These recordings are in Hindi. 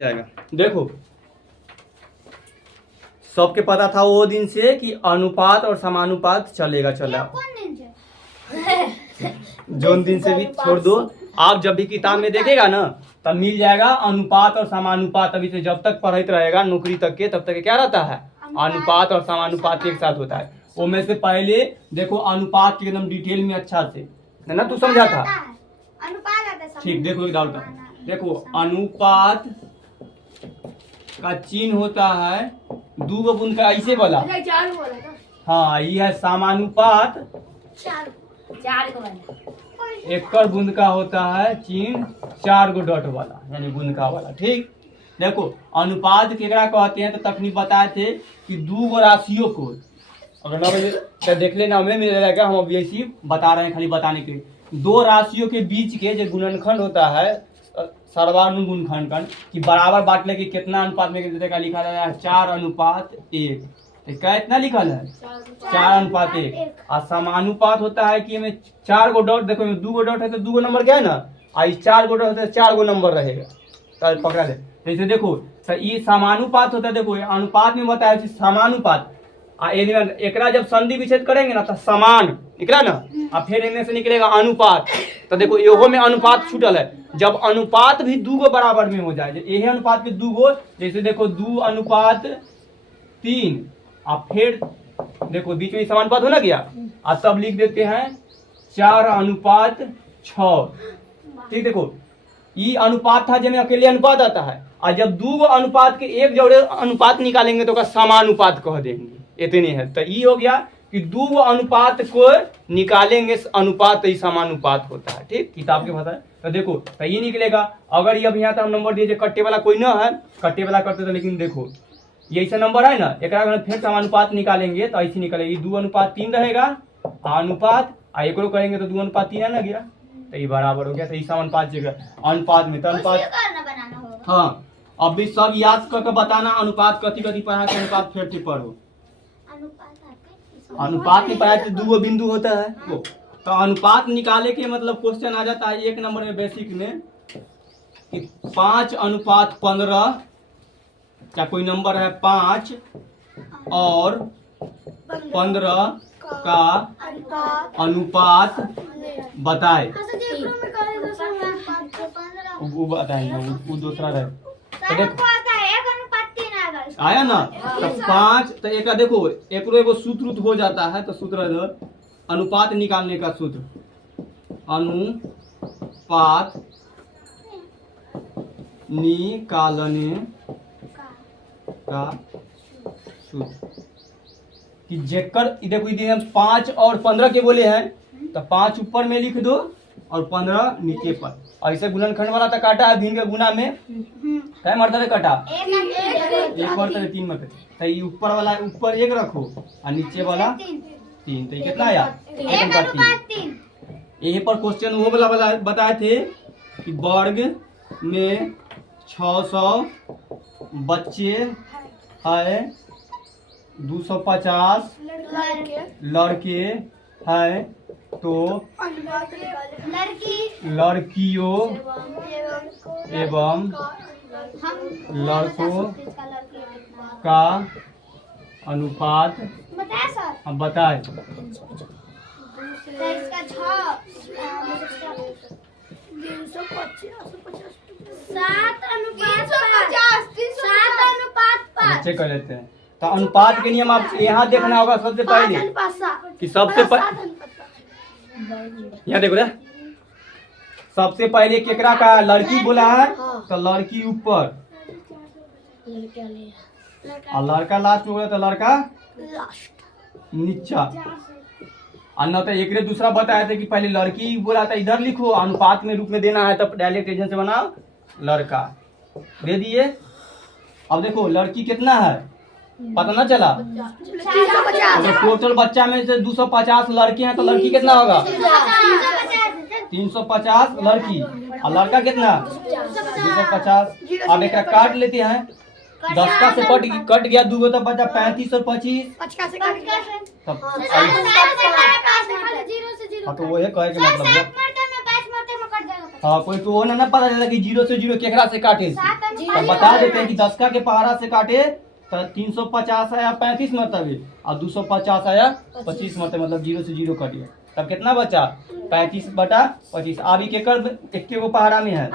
जाएगा। देखो सबके पता था वो दिन से कि अनुपात और समानुपात चलेगा चला। जो दिन से भी छोड़ दो, आप जब भी किताब में देखेगा ना तब मिल जाएगा अनुपात और समानुपात। अभी से जब तक पढ़ते रहेगा नौकरी तक के, तब तक क्या रहता है, अनुपात और समानुपात एक साथ होता है। वो में से पहले देखो अनुपात के एकदम डिटेल में अच्छा से ना तू समझा था। ठीक, देखो एक डाउट का, देखो अनुपात का चिन्ह होता है दो गो बूंद का ऐसे वाला। हाँ, ये है समानुपात, एकड़ बूंद का होता है चिन्ह 4 गो डॉट वाला, यानी बूंद का वाला। ठीक, देखो अनुपात केकरा कहते हैं तो तखनी बताए थे कि दो गो राशियों को, अगर ना तो देख लेना, हमें मिल जाएगा, हम अभी ऐसी बता रहे हैं खाली बताने के लिए। दो राशियों के बीच के जो गुणनखंड होता है सर्वानुन गुणनखंड की बराबर बांटने के कितना अनुपात में का लिखा जाता है 4:1। क्या इतना लिखा है 4:1। और समानुपात होता है कि हमें 4 गो डॉट, देखो 2 गो डॉट है तो 2 गो नंबर क्या है ना, और 4 गो डॉट है तो 4 गो नंबर रहेगा, तो पकड़ा ले। जैसे देखो ये समानुपात होता है, देखो अनुपात में बताया समानुपात, एकरा जब संधि विच्छेद करेंगे ना तो समान निकला ना, और फिर इनमें से निकलेगा अनुपात। तो देखो योगो में अनुपात छूटल है, जब अनुपात भी 2 गो बराबर में हो जाए, यही अनुपात के 2 गो, जैसे देखो 2:3, और फिर देखो बीच में समानुपात हो ना गया, और तब लिख देते हैं 4:6। ठीक, देखो ये अनुपात था जिसमें अकेले अनुपात आता है, और जब 2 गो अनुपात के एक जोड़े अनुपात निकालेंगे तो समानुपात कह देंगे, इतने है। तो ये हो गया कि 2 गो अनुपात को निकालेंगे अनुपात, तो ये समानुपात होता है। ठीक, किताब के भाषा। तो देखो तो ये निकलेगा। अगर ये अब यहाँ तक नंबर दिए कट्टे वाला कोई ना है, कट्टे वाला करते तो, लेकिन देखो ये ऐसा नंबर है ना, एक फिर समानुपात निकालेंगे तो ऐसे निकलेगी 2:3 रहेगा, अनुपात एक करेंगे तो 2:3 है ना गया, तो ये बराबर हो गया। तो ये समानुपात जगह अनुपात में तो अनुपात, हाँ अब भी सब याद करके बताना अनुपात कथी कथी पढ़ा के अनुपात फिर से पढ़ो। अनुपात में पढ़ा 2 गो बिंदु होता है, तो अनुपात निकाले के मतलब क्वेश्चन आ जाता है 1 नंबर में बेसिक में कि 5:15, क्या कोई नंबर है 5 और 15 का अनुपात बताए, वो बताएंगे, वो दूसरा रहे। तो आया ना, तो 5 तो एक देखो एक सूत्र हो जाता है, तो सूत्र अनुपात निकालने का सूत्र, अनुपात निकालने का सूत्र कि जेकर देखो हम 5 और 15 के बोले हैं, तो 5 ऊपर में लिख दो और 15 नीचे पर। और ऐसे गुणनखंड वाला तो काटा है भिन्न के गुना में क्या मरतबे काटा, एक मरतबे 3 मरतबे, तो ये ऊपर वाला ऊपर 1 रखो और नीचे वाला 3, तो ये कितना आया 1:3। यही पर क्वेश्चन वो वाला बताए थे कि वर्ग में 600 बच्चे है, 250 लड़के है, तो लड़कियों एवं लड़कों का अनुपात हम बताए। बच्चे कर लेते हैं। तो अनुपात के नियम आप यहाँ देखना होगा सबसे पहले कि सबसे यहाँ देखो ना, सबसे पहले केकरा का लड़की बोला है, तो लड़की ऊपर और लड़का लास्ट में बोला तो लड़का नीचा। और न तो एक दूसरा बताया था कि पहले लड़की बोला था इधर लिखो, अनुपात में रूप में देना है, तब डायरेक्ट एजेंट से बनाओ लड़का दे दिए। अब देखो लड़की कितना है पता ना चला, तो टोटल बच्चा में से 250 लड़के हैं, तो लड़की कितना होगा 350 लड़की, और लड़का कितना 250। अब एक काट लेते हैं, 10 का से कट गया 2 तो बचा 35 और 25, तो वो है कहे के मतलब हाँ कोई को ना पता चला कि 0 से 0 केकरा से काटे तो बता देते हैं कि 10 का के पहाड़ा से काटे तो 350 आया 35 मरतबे और 250 आया 25 मरतबे, मतलब 0 से 0 कट गया। तब कितना बचा 35/25। अभी के कर एक को पहाड़ा में है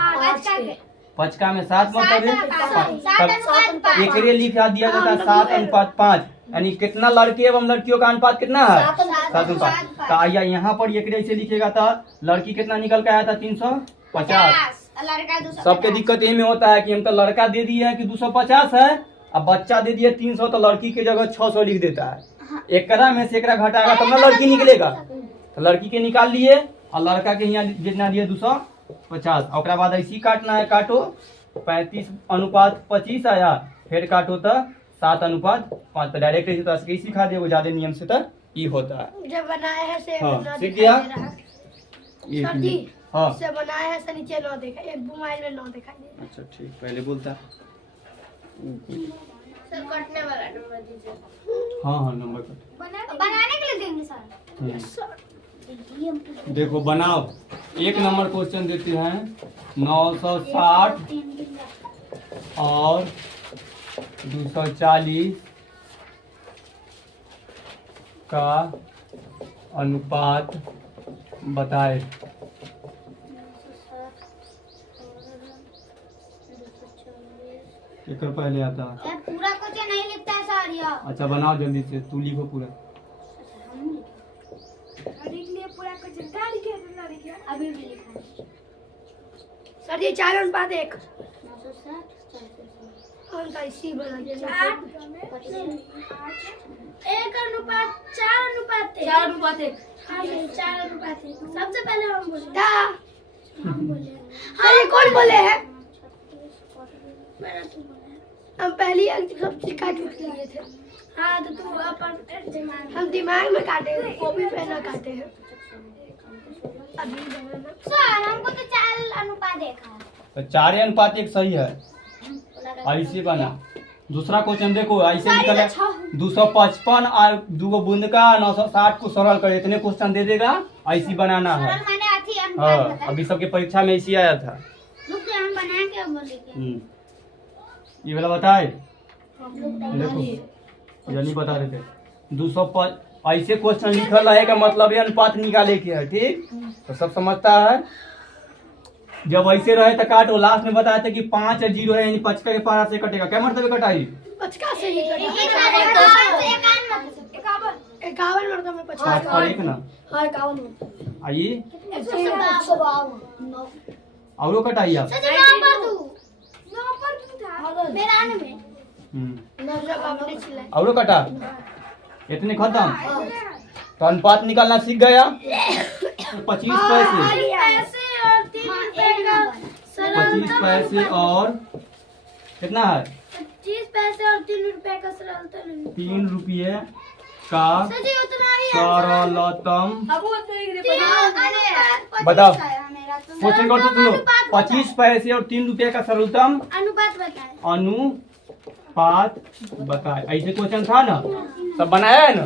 5 का में 7 मरतबे, तब एकरे लिखा दिया जाता है 7:5, यानी कितना लड़के एवं लड़कियों का अनुपात कितना है 7:5। तो आइया यहाँ पर एकरे से लिखेगा था लड़की कितना निकल के आया था 350। सबके दिक्कत यही में होता है कि हम तो लड़का दे दिए है कि 250 है, अब बच्चा दे दिए 300, तो लड़की की जगह 600 लिख देता है। एकरा में से एकरा घटाएगा तब ना लड़की निकलेगा, तो लड़की के निकाल लिए और लड़का के यहाँ जितना दिए 250। और बाद ऐसी काटना है, काटो 35:25 आया, फिर काटो तो 7:5। तो डायरेक्ट ऐसे तो ऐसे सिखा दे, वो ज्यादा नियम से तो ये होता है। जब बनाया है से हाँ सीख गया। सर जी हाँ से बनाया है से नीचे 9 देखा, एक मोबाइल में 9 दिखाई दे। अच्छा ठीक, पहले बोलता। सर कटने वाला नंबर दीजिए। हाँ हाँ नंबर कट बनाने के लिए देंगे सर। देखो बनाओ, एक नंबर क्वेश्चन देते हैं 960 और 240 का अनुपात बताए। एक पहले आता है। पूरा कुछ नहीं लिखता है सर ये। अच्छा बनाओ जल्दी से, तू लिखो पूरा। लिख लिए पूरा कुछ लिखे अभी भी लिखा है सर। ये 4:1 कौन सा इसी बना दिया 4:1 सबसे पहले हम बोले हाँ ये कौन बोले हैं? हम पहली सबसे काट लिए थे। हाँ तो तू अपन हम दिमाग में काटे हैं, कॉपी पे ना काटे हैं। अभी सर हमको तो 4:1 देखा है, तो 4:1 सही है, ऐसे बना। दूसरा क्वेश्चन देखो, ऐसे निकले 255 और 2 बूंद का 960 को सरल कर, इतने क्वेश्चन दे देगा, ऐसी बनाना है। हाँ अभी सबके परीक्षा में ऐसी आया था। ये वाला बताए, देखो ये नहीं बता देते। 205 ऐसे क्वेश्चन लिखल है का मतलब अनुपात निकाले के है, ठीक तो सब समझता है। जब ऐसे रहे तो काटो, लास्ट में बताया था कि 5 और 0 है, यानी 5 के पारा से कटेगा। क्या मरतबे कटाई 5 से ही 51 मरतबे में 5 पर 1 ना। हाँ 51 आइए 152 औरो कटाई आप। औरो कटा, इतने खत्म। तो अनुपात निकालना सीख गया। 25 पैसे और कितना है 25 पैसे और 3 रुपए का सरलतम 3 रुपये का सरलतम बताओ। क्वेश्चन करते सुनो, 25 पैसे और 3 रुपये का सरलतम अनुपात बताए। ऐसे क्वेश्चन था ना, सब बनाया है ना।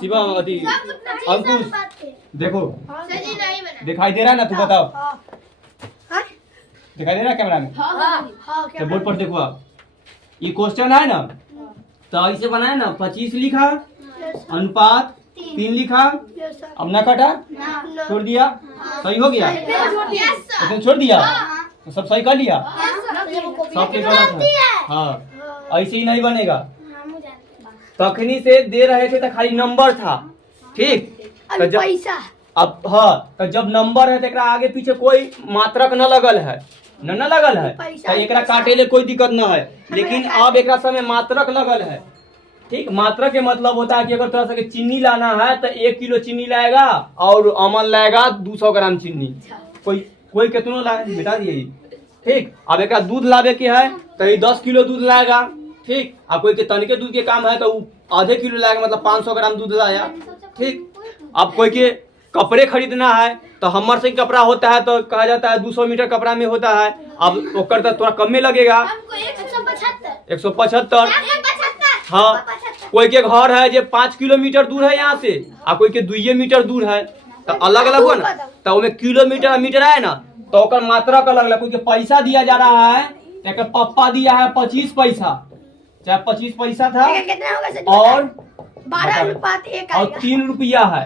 शिवा अंकुश देखो दिखाई दे रहा है ना, तू बताओ दिखाई दे रहा है कैमरा में? तो बोर्ड पर देखो आप, ये क्वेश्चन है ना, तो ऐसे बनाया ना। 25 लिखा, अनुपात 3 लिखा, अब ना कटा, छोड़ दिया, सही हो गया। लेकिन छोड़ दिया तो सब सही कर लिया, सब के गलत है। हाँ ऐसे ही नहीं बनेगा। तखनी से दे रहे थे तो खाली नंबर था, ठीक तो जब अब हाँ तो जब नंबर है तो एकरा आगे पीछे कोई मात्रक न लगल है, न लगल है तो एकरा काटे ले कोई दिक्कत न है। लेकिन अब एकरा समय मात्रक लगल है, ठीक। मात्रक के मतलब होता है कि अगर थोड़ा सा चीनी लाना है तो 1 किलो चीनी लाएगा और अमल लाएगा 200 ग्राम चीनी। कोई कितनों लाए मिटा दिए, ठीक। अब एक दूध लावे के है तो ये 10 किलो दूध लाएगा, ठीक। अब कोई के तनके दूध के काम है तो आधे किलो लाएगा, मतलब 500 ग्राम दूध लाया, ठीक। अब कोई के कपड़े खरीदना है तो हमर से कपड़ा होता है तो कहा जाता है 200 मीटर कपड़ा में होता है। अब ओकर तो थोड़ा कम में लगेगा 175। हाँ कोई के घर है जो 5 किलोमीटर दूर है यहाँ से, और कोई के 2 मीटर दूर है तो अलग अलग हुआ ना, तो उसमें किलोमीटर और मीटर है ना, तो ओकर मात्रा का अलग अलग। कोई के पैसा दिया जा रहा है, एक पप्पा दिया है 25 पैसा, चाहे 25 पैसा था, कितना होगा सर? और 12:1 और 3 रुपया है।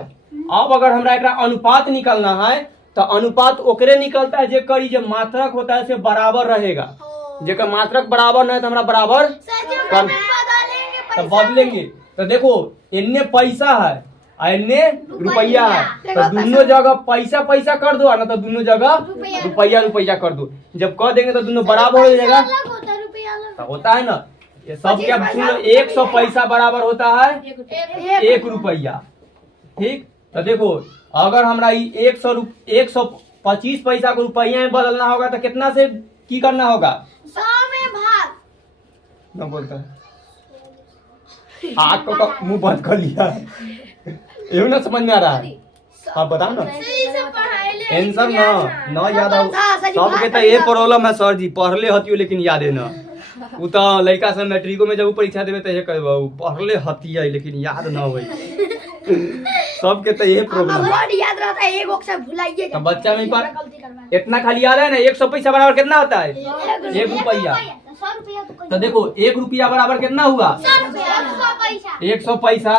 अब अगर हमरा एकरा अनुपात निकलना है तो अनुपात ओकरे निकलता है जेकर जो मात्रक होता है से बराबर रहेगा। जेकर मात्रक बराबर नहीं है तो हमरा बराबर तो बदलेंगे। तो देखो इन्ने पैसा है और इन्ने रुपया है, तो दोनों जगह पैसा पैसा कर दो ना, तो दोनों जगह रुपया रुपया कर दो। जब कर देंगे तो दोनों बराबर हो जाएगा। तो होता है ना, ये सब क्या सुन लो, 100 पैसा बराबर होता है 1 रुपया। ठीक, तो देखो अगर हमरा 125 पैसा को रुपया में बदलना होगा तो कितना से की करना होगा? 100 में भाग। ना बोलता है आग को मुंह बंद कर लिया, ये ना समझ में आ रहा है। आप बताओ ना आंसर ना याद आओ सबके। तो ये प्रॉब्लम है सर जी, पढ़ले हतियो लेकिन याद है ना। उ तो लड़का सब मैट्रिको में जब परीक्षा देवे तो ये कहबो पढ़ले हतिया लेकिन याद ना होई। सबके तो ये प्रॉब्लम है, याद रहता है, एक अक्षर भुलाइए। तो बच्चा में पर इतना खाली याद है ना, 100 पैसा बराबर कितना होता है? 1 रुपया। तो देखो 1 रुपया बराबर कितना हुआ? 100 पैसा।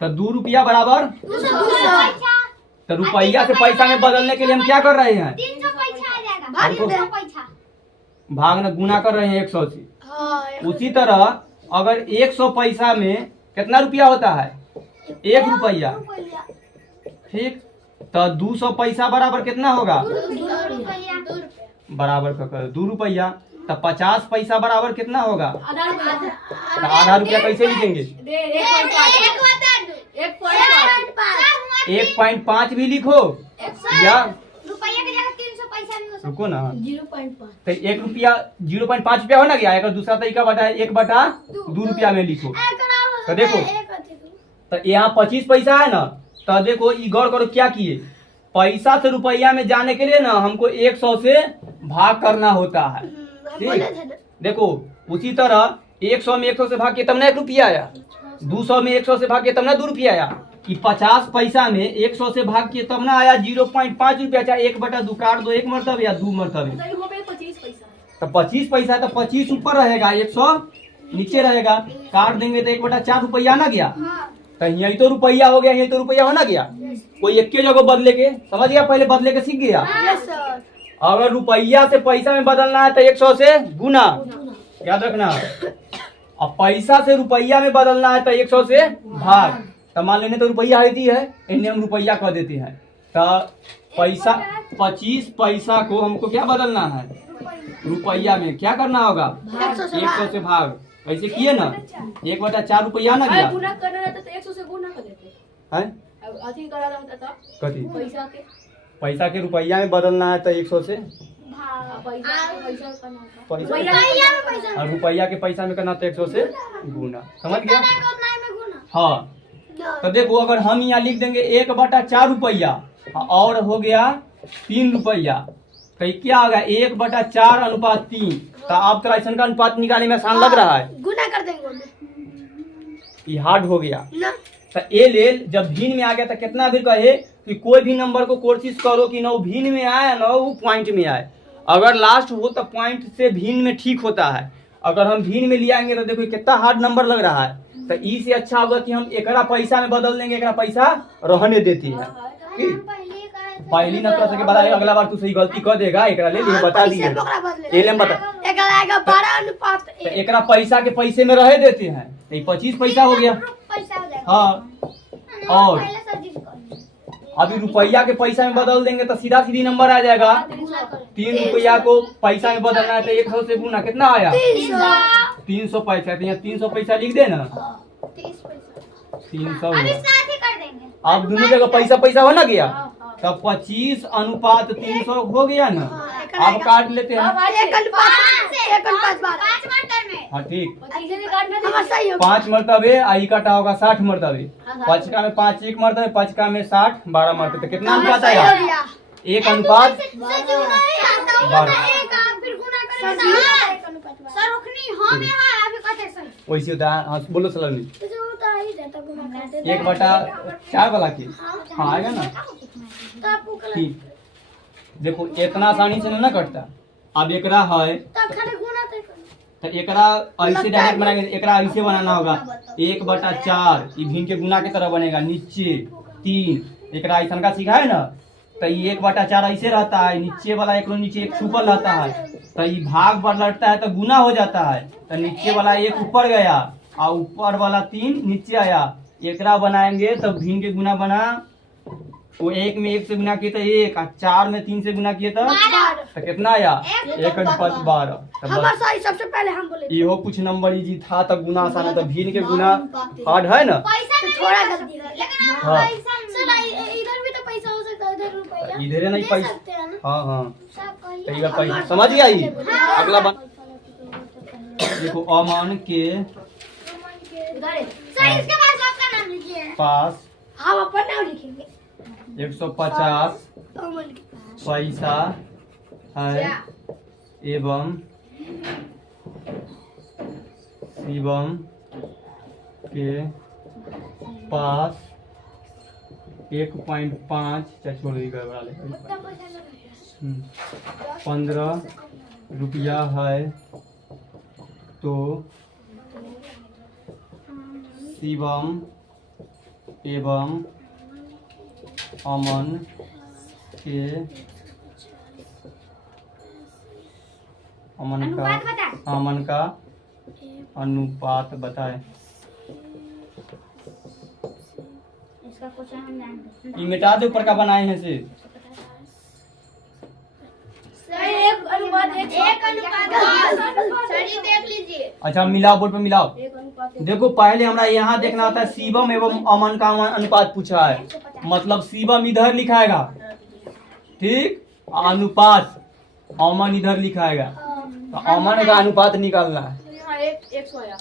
तो 2 रुपया बराबर, तो रुपया से पैसा में बदलने के लिए हम क्या कर रहे हैं? 300 पैसा आ जाएगा, भाग न गुना कर रहे हैं 100 से। उसी तरह अगर 100 पैसा में कितना रुपया होता है? 1 रुपया। ठीक, तो 200 पैसा बराबर कितना होगा? बराबर का 2 रुपया। तो 50 पैसा बराबर कितना होगा? तो आधा रुपया कैसे लिखेंगे? 1.5 भी लिखो या रुको ना, 0.5। तो 1 रुपया 0.5 रुपया हो ना गया। एक दूसरा तरीका बता 1/2 रुपया में लिखो। तो देखो तो यहाँ 25 पैसा है ना, तो देखो ये गौर करो क्या किए, पैसा से रुपया में जाने के लिए ना हमको 100 से भाग करना होता है। ठीक, देखो उसी तरह 100 में 100 से भाग किए तब ना 1 रुपया आया, 200 में 100 से भाग किए तब ना 2 रुपया आया, कि 50 पैसा में 100 से भाग किए तब ना आया 0.5 रुपया। चाहे 1/2 काट दो, 1 मरतबे या 2 मरतबे। तो 25 पैसा तो 25 ऊपर रहेगा, 100 नीचे रहेगा। काट देंगे तो 1/4 रुपया ना गया। तो यही तो रुपया हो गया, यही तो रुपया होना गया। कोई एक के जगह बदले के, समझ गया? पहले बदले के सीख गया। अगर रुपया से पैसा में बदलना है तो 100 से गुना, याद रखना। अब पैसा से रुपया में बदलना है तो 100 से भाग। तो मान लेने तो रुपया आती है, इन्हें हम रुपया कह देते हैं। तो पैसा 25 पैसा को हमको क्या बदलना है? रुपया में। क्या करना होगा? 100 से भाग। ऐसे किए ना, 1/4 रुपया ना गया। गुना करना रहता तो 100 से गुना कर देते हैं? अथी करा रहता था कथी? पैसा के रुपया में बदलना है तो 100 से पैसा और रुपया के पैसा में करना तो 100 से गुना। समझ गया? हाँ, तो देखो अगर हम यहाँ लिख देंगे 1/4 रुपया और हो गया 3 रुपया, तो क्या होगा? 1/4 अनुपात 3। तो आप तो ऐसा का अनुपात निकालने में आसान लग रहा है, गुना कर देंगे। ये हार्ड हो गया ना। तो ए लेल जब भीन में आ गया तो कितना भी कहे कि कोई भी नंबर को कोशिश करो कि ना वो भीन में आए ना वो पॉइंट में आए। अगर लास्ट हो तो पॉइंट से भीन में ठीक होता है। अगर हम भीन में ले आएंगे तो देखो कितना हार्ड नंबर लग रहा है। तो ई से अच्छा होगा कि हम एकरा पैसा में बदल देंगे, एकरा पैसा रहने देती है। पहली न कर सके बताइए, अगला बार तू सही गलती कर देगा, एकरा ले लिए बता दिए, ये ले बता। तो एकरा पैसा के पैसे में रहे देते हैं, तो 25 पैसा हो गया। हाँ, और अभी रुपया के पैसा में बदल देंगे तो सीधा सीधी नंबर आ जाएगा। 3 रुपया को पैसा में बदलना है तो 100 से गुना कितना आया? 300 पैसा। तो यहाँ 300 पैसा लिख देना, 300। अब दोनों जगह पैसा पैसा हो ना गया, तब 25 अनुपात 300 हो गया ना। अब काट लेते हैं। हाँ ठीक, 5 मरतबे आई काटा होगा 60 मरतबे। 5 का में 5 1 मरतबे, 5 का में 60 12 मरतबे। तो कितना अनुपात आएगा? 1 अनुपात 12। वैसे होता है। हाँ बोलो सलामी। 1/4 वाला की हाँ आएगा ना। तो आपको कलर ठीक देखो इतना आसानी से ना कटता। अब एकरा है तब खाली गुना तय करो। तो एकरा ऐसे डायरेक्ट बनाएंगे, एकरा ऐसे बनाना होगा 1/4 ये भिन्न के गुना के तरह बनेगा, नीचे 3 एकरा ऐसा का सीखा है ना। तो ये 1/4 ऐसे रहता है, नीचे वाला एक नीचे एक छुपल रहता है, तो ये भाग पर लटता है तो गुना हो जाता है। तो नीचे वाला एक ऊपर गया और ऊपर वाला 3 नीचे आया। एकरा बनाएंगे तो भिन्न के गुना बना, वो 1 में 1 से गुना किए तो 1 और 4 में 3 से गुना किए तो कितना आया 1/12। हमारा सही सबसे पहले हम बोले थे। इहो कुछ नंबर इजी था तो गुना आसान है। तो भिन्न के गुना हार्ड है ना। तो थोड़ा गलती है लेकिन हाँ। सर इधर भी तो पैसा हो सकता है, इधर रुपया इधर नहीं दे पैसा। सकते हैं ना। हाँ हाँ सब कहिए। तो ये पैसा समझ गया। ये अगला बात देखो अमन के सर इसके बाद आपका नाम लिखिए। पास हम अपना नाम लिखेंगे। 150 अमन के पास पैसा है एवं शिवम के पास 1.5 छोड़ दी गड़बड़ा ले 15 रुपया है तो शिवम एवं अमन के अमन का अनुपात बताएं। इसका क्वेश्चन हम जानते ये मिटा दे ऊपर का बनाए हैं से। एक अनुपात सर ये देख लीजिए। अच्छा मिलाओ बोर्ड पे मिलाओ। एक अनुपात देखो पहले हमरा यहाँ देखना होता है शिवम एवं अमन का अनुपात पूछा है, मतलब शिवम इधर लिखाएगा ठीक, अनुपात अमन इधर लिखाएगा। तो अमन का अनुपात निकालना है। यहाँ 100 आया।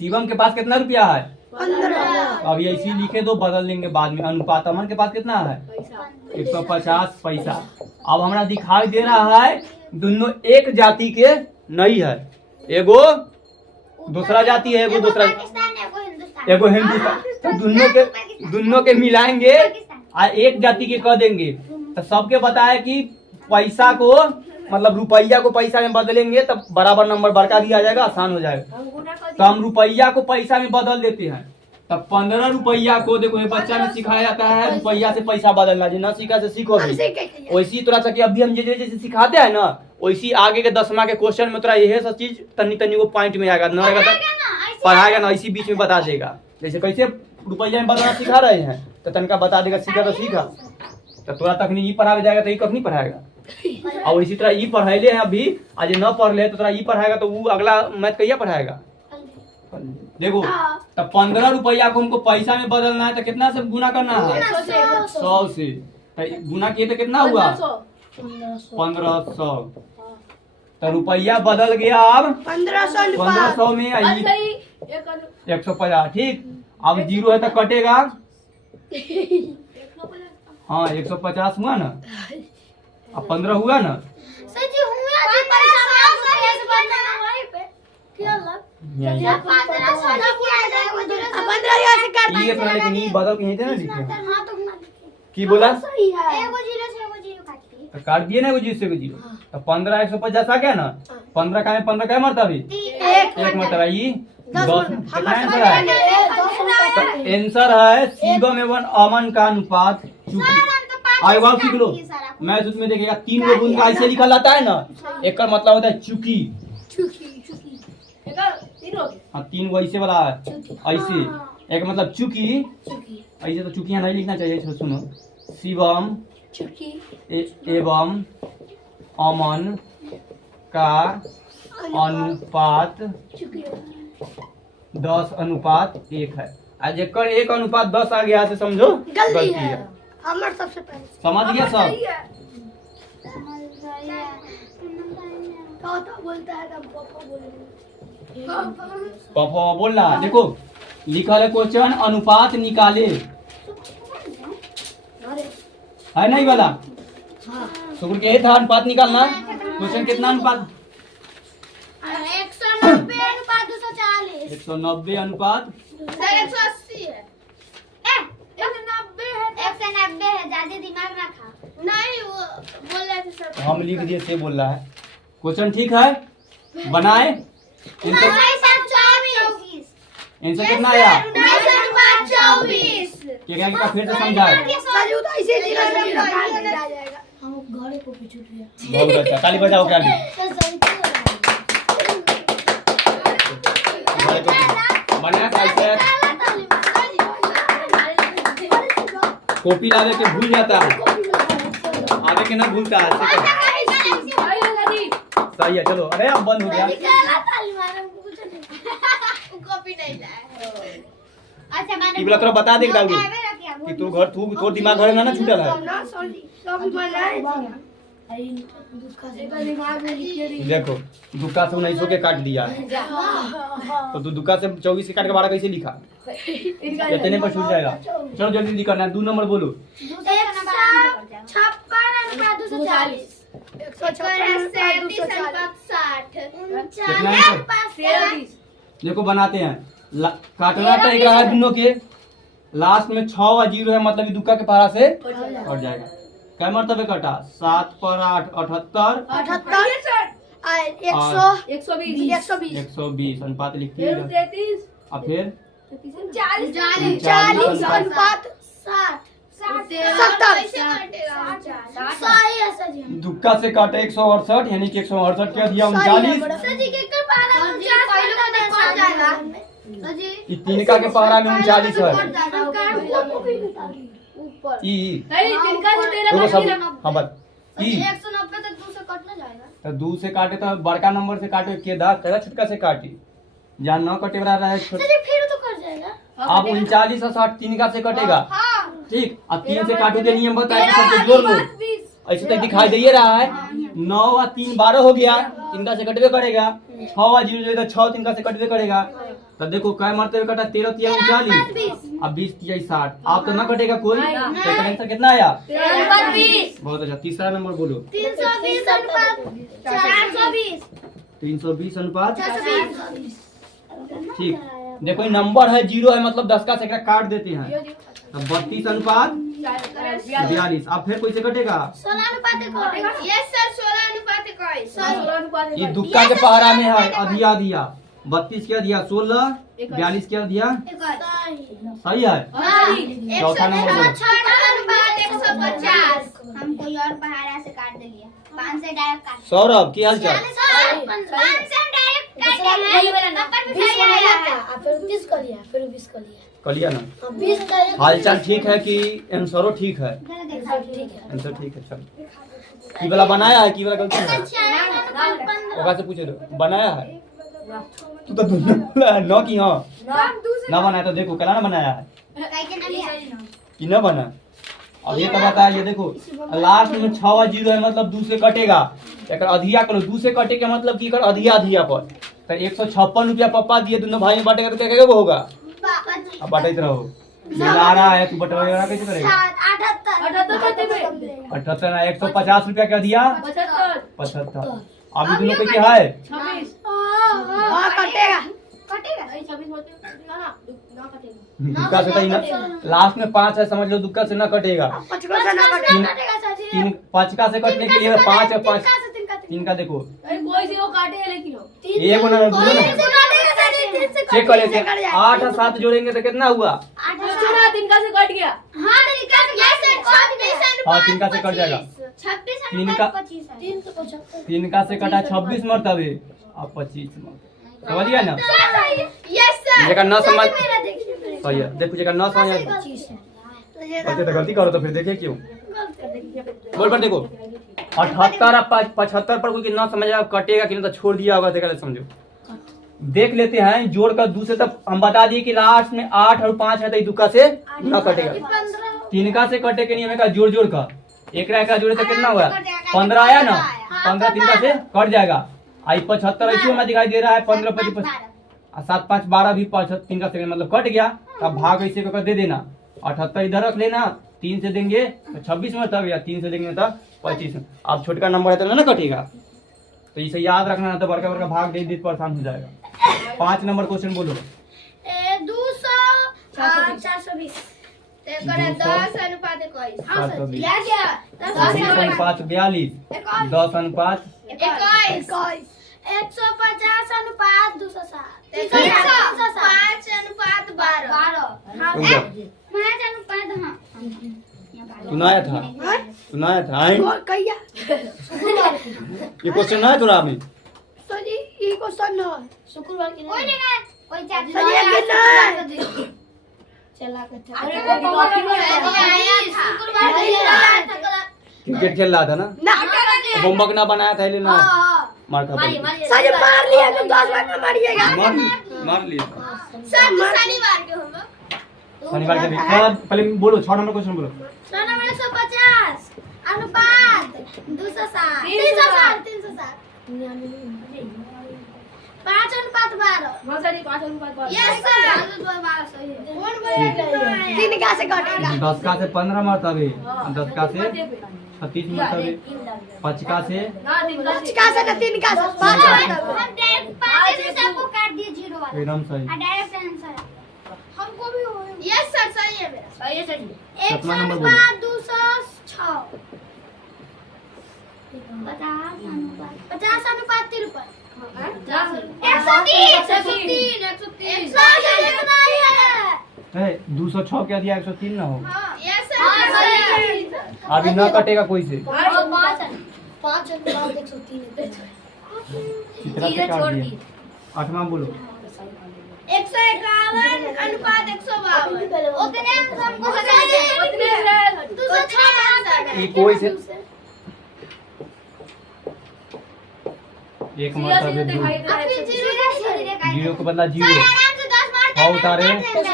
शिवम के पास कितना रुपया है 15 अब ये इसी लिखे दो, बदल लेंगे बाद में। अनुपात अमन के पास कितना है पैसा 150 पैसा। अब हमरा दिखाई दे रहा है दोनों एक जाति के नहीं है, एगो दूसरा जाति है एगो दूसरा एगो हिंदुस्तान। तो दोनों के मिलाएंगे और एक जाति के कह देंगे। तो सबके बताया कि पैसा को मतलब रुपया को पैसा में बदलेंगे तब बराबर नंबर बड़का दिया जाएगा, आसान हो जाएगा। हम गुना कर तो हम रुपया को पैसा में बदल देते हैं। तब 15 रुपया को देखो ये बच्चा में सिखाया जाता है रुपया से पैसा बदलना। जो ना सीखा से सीखो भी वैसी तोरा सा कि अभी हम जैसे सिखाते हैं ना वैसी आगे के 10वां के क्वेश्चन में तोरा यही सब चीज तनी तनी वो पॉइंट में आएगा न रहेगा तो पढ़ाएगा ना इसी बीच में बता देगा। जैसे कैसे रुपया में बदलना सिखा रहे हैं तो तनका बता देगा, सीखा तो सीखा। तो तोरा तकनी ये पढ़ाया जाएगा तो ये कब नहीं पढ़ाएगा। और इसी तरह ये पढ़ाइले हैं अभी, आज न पढ़ ले तो तोरा ये पढ़ाएगा तो वो अगला मैथ कहिया पढ़ाएगा। देखो तब 15 रुपया को हमको पैसा में बदलना है तो कितना से गुना करना है 100 से। तो गुना किए तो कितना हुआ 1500। तो रुपया बदल गया अब 1500 में आई 150 ठीक। अब 0 है तो कटेगा हाँ 150 हुआ ना, अब 15 हुआ ना। ये अपना लेकिन ये बदल के थे ना लिखे की बोला तो काट दिए ना 0 से 0। तो 15 150 आ गया ना। 15 का 15 का मरता भी एक मरता ये 10 कितना आंसर है। आंसर है शिवम एवं अमन का अनुपात चूकी। आगे बात सीख लो। मैं उसमें देखिएगा 3 गो बूंद का ऐसे लिखा जाता है ना, एक मतलब होता है चूकी। हाँ 3 गो ऐसे वाला है ऐसे, एक मतलब चूकी ऐसे। तो चूकियां नहीं लिखना चाहिए। सुनो शिवम एवं अमन का अनुपात 10:1 है। आज एक 1:10 आ गया से समझो गलती है। हमारे सबसे पहले समझ गया सब। बोलता है तब पापा बोलेंगे। पापा बोलना देखो लिखा है क्वेश्चन अनुपात निकाले है नहीं वाला शुक्र के था अनुपात निकालना। क्वेश्चन कितना अनुपात 190 अनुपात 240 190 अनुपात 180 है 190 है, ज्यादा दिमाग ना खा। नहीं वो बोल रहे थे सर। हम लिख दिए से बोल रहा है। क्वेश्चन ठीक है, बनाए। इनसे इनसे कितना आया? 24। क्या क्या फिर से समझाए। बहुत अच्छा, ताली बजाओ क्या भी। बनाया कैसे? कॉपी लावे के भूल जाता है, आगे के ना भूलता है। सही है, चलो। अरे अब बंद हो गया। अच्छा मैंने ई वाला तोरा बता दे के डाल दो कि तू घर तू तोर दिमाग घर में ना छूटल है। देखो दुक्का से 1900 के काट दिया है, तो तू दुक्का से 24 के काट के 12 कैसे लिखा? इतने पर छूट जाएगा। चलो जल्दी जल्दी करना है। 2 नंबर बोलो। 156 देखो बनाते हैं। काटना तो एक है दोनों के, लास्ट में 6 और 0 है, मतलब दुक्का के पहाड़ा से कट जाएगा। क्या मरतबे कटा? 7 पर 8 78 120 अनुपात लिखती है। और फिर 40 अनुपात 60 दुक्का से काटे 168, यानी कि 168 क्या दिया? 39। ई तिनका के पहरा में 39 है। ई देखो सब हाँ बस ई 190 तक 2 से कटना जाएगा। तो 2 से काटे तो बड़का नंबर से काटे के दा तेरा छुटका से काटी, जहाँ न कटे वाला रहे छोट। फिर तो कट जाएगा। आप 39 और 60 तिनका से कटेगा, ठीक। अब 3 से काटू के नियम बताए, सबको जोड़ लो। ऐसे तो दिखाई दे रहा है। 9 और 3 12 हो गया, तिनका से कटवे करेगा। 6 और 0 जो 6 तिनका से कटवे करेगा। तो देखो क्या मरते हुए कटा? 13 3 39 अब 20 3 60। आप तो ना कटेगा कोई, तो आंसर कितना आया? 20। बहुत अच्छा। तीसरा नंबर बोलो। 320 अनुपात 420 320 अनुपात 420। ठीक। देखो ये नंबर है 0 है, मतलब 10 का से काट देते हैं। तो 32 अनुपात 42। अब फिर कोई से कटेगा? 16 अनुपात 21। यस सर 16 अनुपात 21। ये दुक्का के पहरा में है। अधिया दिया 32 क्या दिया? 16 42 क्या दिया? सही है। चौथा नंबर बोलो। 150। हम कोई और पहाड़ा से काट दिया। 5 से डायरेक्ट काट। सौरभ की हाल चाल? 5 से डायरेक्ट काटे हैं। नंबर भी सही आया है। फिर 20 कर लिया, फिर 20 कर लिया। कलिया ना 20 का हाल चाल ठीक है कि आंसरो ठीक है? ठीक है। आंसर ठीक है। चल की वाला बनाया है, की वाला गलती है? ओका से पूछे दो, बनाया है? तू तो दुनिया बोला है न कि हाँ ना बनाया। तो देखो कला ना बनाया है कि ना बना। अब ये तो बताया, ये देखो लास्ट में 6 और 0 है, मतलब 2 से कटेगा। एक अधिया करो, 2 से कटे के मतलब की कर? अधिया अधिया पर। तो 156 रुपया पप्पा दिए, दोनों भाई में बांटेगा तो क्या होगा? अब बांटते रहो। मिला रहा है, तू बटवारा कैसे करेगा? 78 ना 150 रुपया क्या दिया? 75। अभी दोनों पे क्या है? दुक्का से तो लास्ट में 5 है, समझ लो दुक्का से ना कटेगा। 5 का से कटने के लिए 5 है। 5 3 का देखो ये बोला ना, दूसरा ना चेक कर लेते हैं। 8 और 7 जोड़ेंगे तो कितना हुआ? हाँ 3 का से कट जाएगा। 3 का से कटा 26 मरतबे अब 25 मरतबे। समझ गया ना? जेकर ना समझ सही है। देखो जेकर ना समझ बच्चे तो गलती करो तो फिर देखे क्यों बोल पर। देखो 78 और 75 पर कोई ना समझ कटेगा कि नहीं तो छोड़ दिया होगा, देखा समझो। देख लेते हैं जोड़ कर। दूसरे तक हम बता दिए कि लास्ट में 8 और 5 है तो दुक्का से न कटेगा। 3 का से कटे के नियम का जोड़ जोड़ का एक जोड़े तो कितना हुआ? 15 आया ना। 15 3 का से कट जाएगा। आई 75 ऐसे में दिखाई दे रहा है। 15 25 7 5 12 भी 3 का से मतलब कट गया। तब भाग ऐसे कर दे देना। 78 इधर रख लेना, 3 से देंगे तो 26 में तब, या 3 से देंगे तब 25 में। अब छोटका नंबर है तो ना कटेगा, तो इसे याद रखना है। तो बड़का बड़का भाग दे परेशान हो जाएगा। 5 नंबर क्वेश्चन बोलो। 200 420 10 अनुपात 21 720 क्या क्या 20 अनुपात 42 10 अनुपात 21 150 अनुपात 260 5 अनुपात 12 रुक जा। 5 अनुपात हाँ सुनाया था आई कहिया ये क्वेश्चन ना है तोरा में सर जी ये क्वेश्चन ना है शुक्रवार की कोई नहीं है कोई चार्ज सर ये कि नहीं चला के अरे वो शुक्रवार दिन आया था क्रिकेट खेल रहा था ना ना होमवर्क ना बनाया था इसलिए ना मार खा पड़ी। सर जी मार लिया तो 10 बार में मारिएगा मार लिया शनिवार के हम शनिवार के दिन पहले बोलो 6 नंबर क्वेश्चन बोलो 6 नंबर 150 अनुपात 260 360 5 अनुपात 12 यस सर कौन बोलेगा 3 का से कटेगा 10 का से 15 मरतबे 10 का से 36 मरतबे 5 का से 5 का से ना 3 का से 5 हम डायरेक्ट 5 से सबको काट दिए 0 वाला एकदम सही डायरेक्ट आंसर हमको भी हो यस सर सही है मेरा सही है सर 7वां नंबर बोलो 206 50 अनुपात 53 है 206 क्या दिया 103 ना हो यस सर अभी ना कटेगा कोई से 5 अनुपात 103 कितना से काट दिया 8वां बोलो 151 अनुपात 152 उतने हमको उतने 206 ये कोई से एक मरतबे दो जीरो को बदला जीरो हाँ उतारे 10 और 3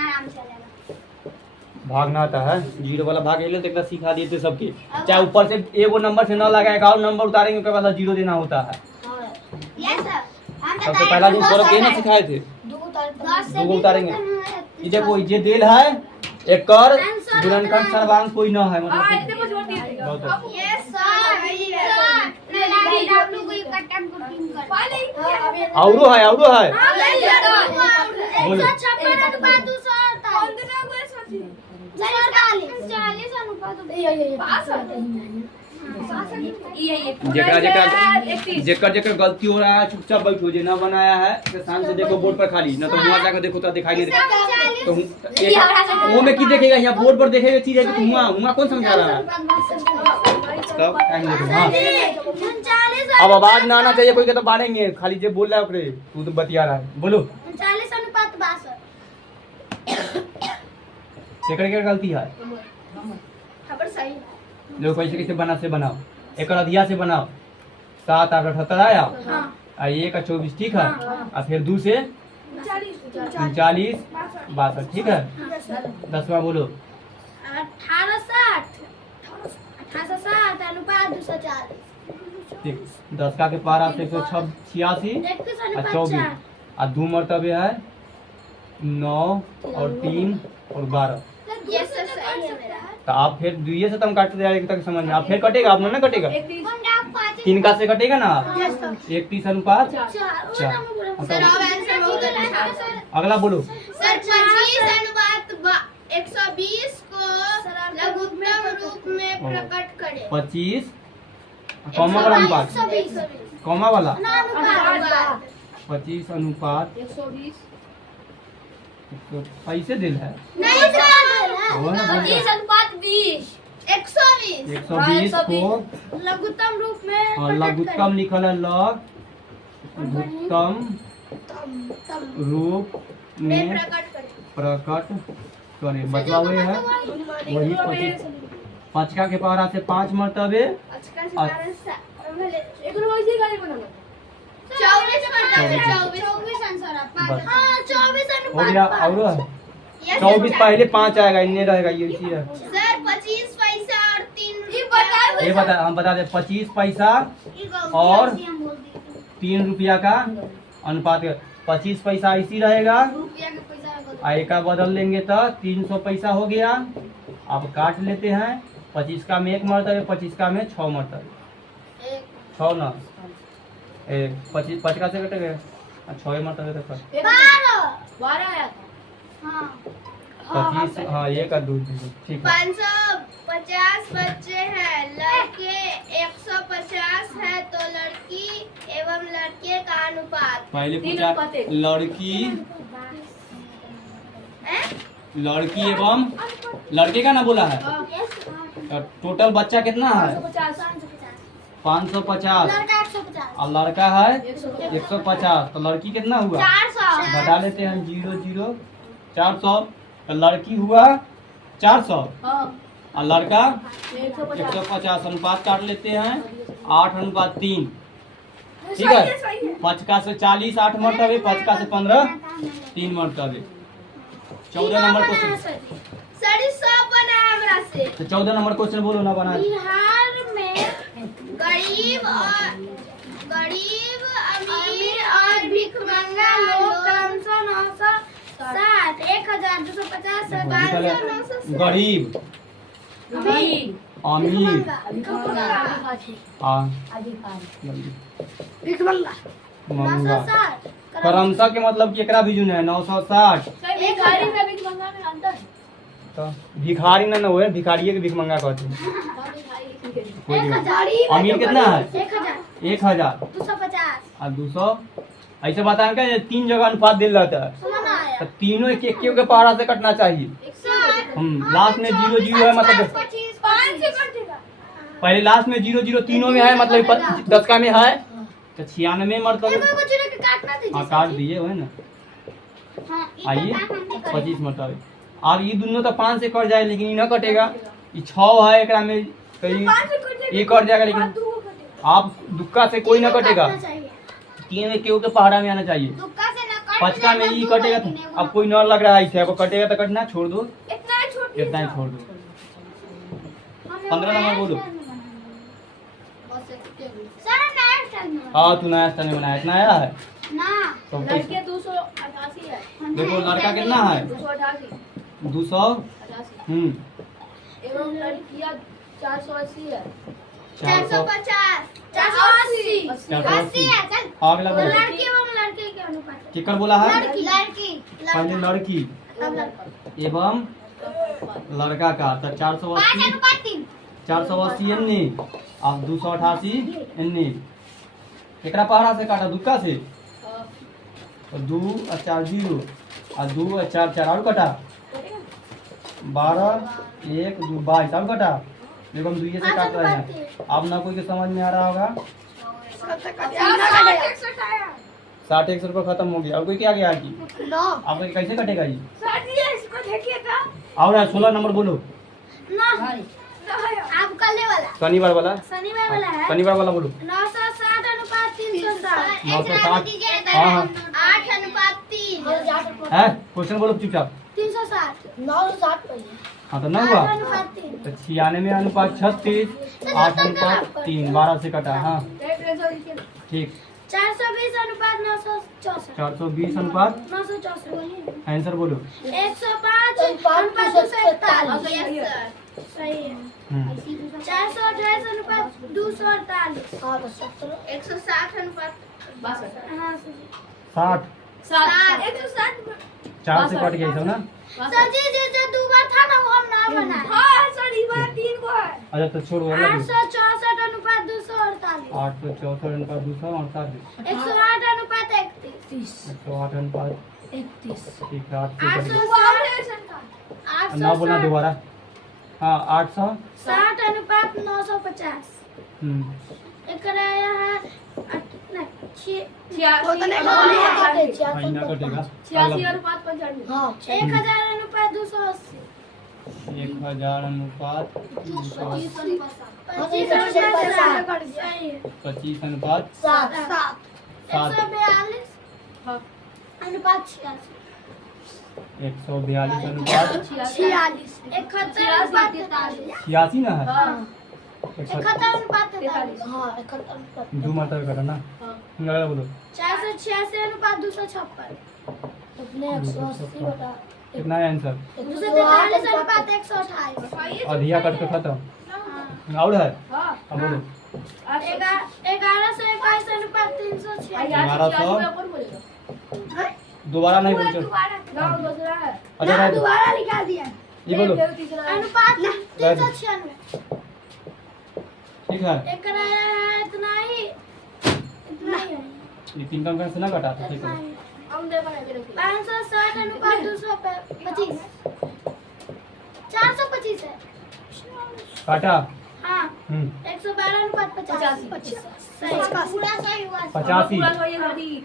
आराम से चलेगा भागना आता है जीरो वाला भाग ले तो एक सिखा दिए थे सबके चाहे ऊपर से एगो नंबर से ना लगाएगा और नंबर उतारेंगे उसके बाद जीरो देना होता है यस सर हम सबसे पहला दिन सौरभ ये ना सिखाए थे 10 दो उतारेंगे ये देखो ये देल है एक कर गुणनखंड सर्वांक कोई ना है मतलब बहुत अच्छा। यस सर नहीं डब्ल्यू को कट्टन को टीम कर औरो है हाँ, बोलो 156 अनुपात 248 अनुपात जेकर गलती हो रहा है चुपचाप बैठो जे ना बनाया है तो शान से देखो बोर्ड पर खाली ना तो वहाँ जाकर देखो तो दिखाई नहीं देता तो वो में की देखेगा यहाँ बोर्ड पर देखेगा चीज है कि हुआ कौन समझा रहा है तब टाइम देखो हाँ अब आवाज ना आना चाहिए कोई के तो बाढ़ेंगे खाली जे बोल रहा है ओकरे तू तो बतिया रहा है बोलो 39 अनुपात 62 केकर गलती है खबर सही देखो कैसे कैसे बना से बनाओ एक अधिया से बनाओ 7 8 78 आया हां आ 1 का 24 ठीक है और फिर 2 से 39 62 ठीक है 10वां बोलो 1860 अनुपात 240 ठीक 10 का के पारा से 186 और 24 और 2 मरतबे है 9 और 3 और 12 यस सर सही है मेरा तो आप फिर दुइये से तुम काटते जाएंगे तक समझ में आप फिर कटेगा आप ना कटेगा 3 का से कटेगा ना 31 अनुपात 4 सर अब आंसर बहुत अच्छा है अगला बोलो सर 25 अनुपात 120 को लघुत्तम रूप में प्रकट करें 25 कॉमा वाला अनुपात कॉमा वाला 25 अनुपात 120 ऐसे दिल है नहीं सर वो ना बोल 25 अनुपात 20 120 120 को लघुत्तम रूप में और लघुत्तम लिखल है लघुत्तम रूप में प्रकट करे बचवा हुए है वही 25 का के पारा से 5 मरतबे 24 आंसर बस। हाँ 24 हो गया और 24 पहले 5 आएगा इन्हें रहेगा ये इसी है सर 25 पैसा और 3 ये बता हम बता दे 25 पैसा और 3 रुपया का अनुपात 25 पैसा इसी रहेगा रुपया का पैसा और एक का बदल लेंगे तो 300 पैसा हो गया अब काट लेते हैं 25 का में 1 मरतबे 25 का में 6 मरतबे 6 ना 25 का से कटेगा 6 मरतबे तक 12 आया था हाँ 25 हाँ 1 और 2 ठीक है। 550 बच्चे हैं, लड़के 150 है, तो लड़की एवं लड़के का अनुपात। पहले पूछा लड़की एवं लड़के का ना बोला है। तो टोटल बच्चा कितना है? 550 लड़का 150 और लड़का है 150। तो लड़की कितना हुआ? 400 बता लेते हैं 0 0 400। तो लड़की हुआ 400 और लड़का 150। अनुपात काट लेते हैं 8:3। ठीक है। 50 से 40 8 मरतबे, 50 से 15 3 मरतबे। 14 नंबर क्वेश्चन। सर सब बना है हमरा से। तो 14 नंबर क्वेश्चन बोलो ना बना। बिहार में गरीब, अमीर और भिखमंगा लोग क्रमशः 960, 1250, 500, गरीब अमीर भिखमंगा महंगा। क्रमशः के मतलब केकरा भी जुने है 960। तो भिखारी ना हुए, भिखारी के भिखमंगा कहते हैं। कोई नहीं। अमीर कितना है? 1000 250 और 200। ऐसे बताएं क्या 3 जगह अनुपात दिल रहता है। तो तीनों एक के पहाड़ा से कटना चाहिए। लास्ट में 0 0 है मतलब पहले लास्ट में 0 0 तीनों में है मतलब 10 का में है तो 96 मतलब हाँ काट दिए हुए ना। आइए 25 मरतबे। अब ये दोनों तो 5 से कट जाए लेकिन ये न कटेगा। ये 6 है एक में कहीं ये कट जाएगा लेकिन आप दुक्का से कोई न कटेगा। 3 में केहू के पहाड़ा में आना चाहिए। 5 में ये कटेगा तो अब कोई न लग रहा है इसे। अब कटेगा तो कटना छोड़ दो, इतना ही छोड़ दो। 15 नंबर बोलो। हाँ तू नया स्टाइल में बनाया। इतना आया है तो लड़के 288 है, देखो लड़का कितना है 200 एवं लड़कियां 480 है। 450 480 अगला बोलो। लड़की एवं लड़के के अनुपात। केकर बोला है? लड़की पहले लड़की एवं लड़का का तो 480 480 एन्नी अब 288 एन्नी। केकरा पहाड़ा से काटा? दुक्का से। तो 2 और 4 0 और 2 और 4 4 और कटा 12 1 2 22 और कटा। देखो हम 2 से काट रहे हैं। अब ना कोई के समझ में आ रहा होगा। 60 100 रुपये खत्म हो गया। अब कोई क्या गया जी? अब कैसे कटेगा जी? और 16 नंबर बोलो। शनिवार वाला शनिवार वाला बोलो। 960 अनुपात 360 960 हाँ 8:3 है। क्वेश्चन बोलो चुपचाप। 360 960 हाँ तो न हुआ 8:3 तो 96 अनुपात 36 8:3 12 से कटा। हाँ ठीक। 420 अनुपात 964 420 अनुपात 964 आंसर बोलो। 105 अनुपात 241 यस सर सही है। 428 अनुपात 248 160 अनुपात 60 160 4 से कट गया सब ना। सर जी जो दो बार था ना वो हम ना बनाए। हाँ सर इस बार 3 को है। अच्छा तो छोड़ दो। 864 अनुपात 248 864 अनुपात 248 108 अनुपात 31 108 अनुपात 31 ठीक है 8 से कट गया। 860 ना बोलना दोबारा। हाँ 860 अनुपात 950 एकरा आया है महीना कटेगा। 86 अनुपात 95 हाँ 1000 अनुपात 280 1000 अनुपात 280 25 अनुपात 25 अनुपात 7 7 अनुपात 142 अनुपात 46 71 अनुपात 43 86 ना है। 71 अनुपात 43 हाँ 71 अनुपात 2 मरतबे कटा ना। अगला बोलो। 486 अनुपात 256 अपने 180 बटा कितना है आंसर? 243 अनुपात 128 अधिया कट के खत्म। और है अब बोलो। 1121 अनुपात 306 1100 दोबारा नहीं बोलो। अच्छा ना रह दो। दोबारा निकाल दिया। ये बोलो अनुपात ना, 396। ठीक है। एक कराया है इतना ही है। ये 3 का अंक से ना घटा तो ठीक है। हम दे बनाएंगे 560 अनुपात 225 425 है। काटा। हाँ 112 अनुपात 50 पूरा सही हुआ 85।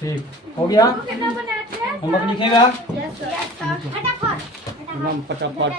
ठीक हो गया। कितना बनाते हैं? होमवर्क लिखेगा यस सर। फटाफट एकदम फटाफट।